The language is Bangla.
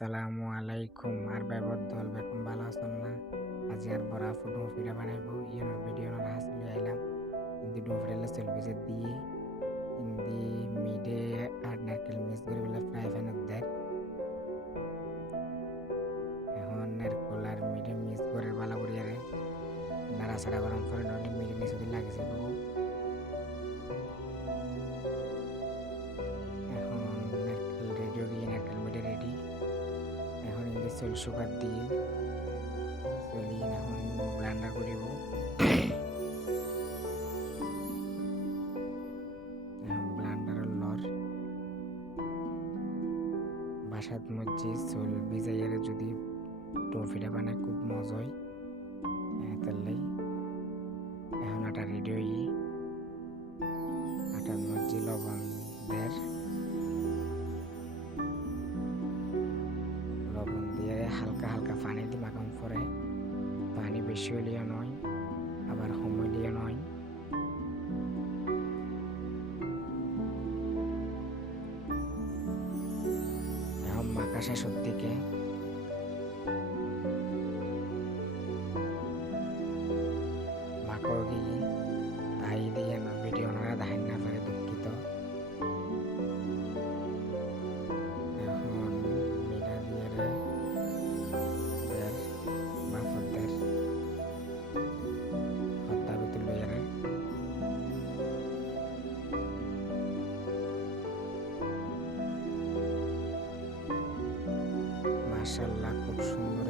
আসসালামু আলাইকুম আর ব্যবহার দল বেকুন ভালো আছেন না আজ আর বড় ফুটো ফিরা বানাইবো ইয়ানোর ভিডিও না হাসলে আইলাম ইন্দি ডো ফিরালে সেলফি যে দিয়ে ইন্দি মিডে আর নারকেল মিক্স করে বলে ফ্রাই প্যানত দেয় এখন নারকেল আর মিডে মিক্স করে ভালো করিয়া রে নাড়াচাড়া গরম করে নইলে মিডে নিচে দিয়ে লাগিয়েছে বাবু এখন নারকেল রেডি হয়ে গিয়ে নারকেল মিডে রেডি এখন ইন্দি চল সুগার দিয়ে চলি এখন ব্লান্ডার করিব ব্লান্ডারের লর বাসাত মধ্যে চুল ভিজাইয়ার যদি টফিটা বানায় খুব মজা হয় তাহলে এখন আটা রেডি হই আটার মধ্যে লবণ দিয়ে হালকা হালকা পানি দিয়ে মাখান পরে পানি বেশি হলেও নয় আবার কম হলেও নয় এখন মাখা শেষের দিকে মাখো গিয়ে তাই দিয়ে ভিডিও ওনারা দেখান না পারে দুঃখিত এখন মিডা দিয়ে বাফদের হত্যা ভিতর লইয়ারে মাশাআল্লাহ খুব সুন্দর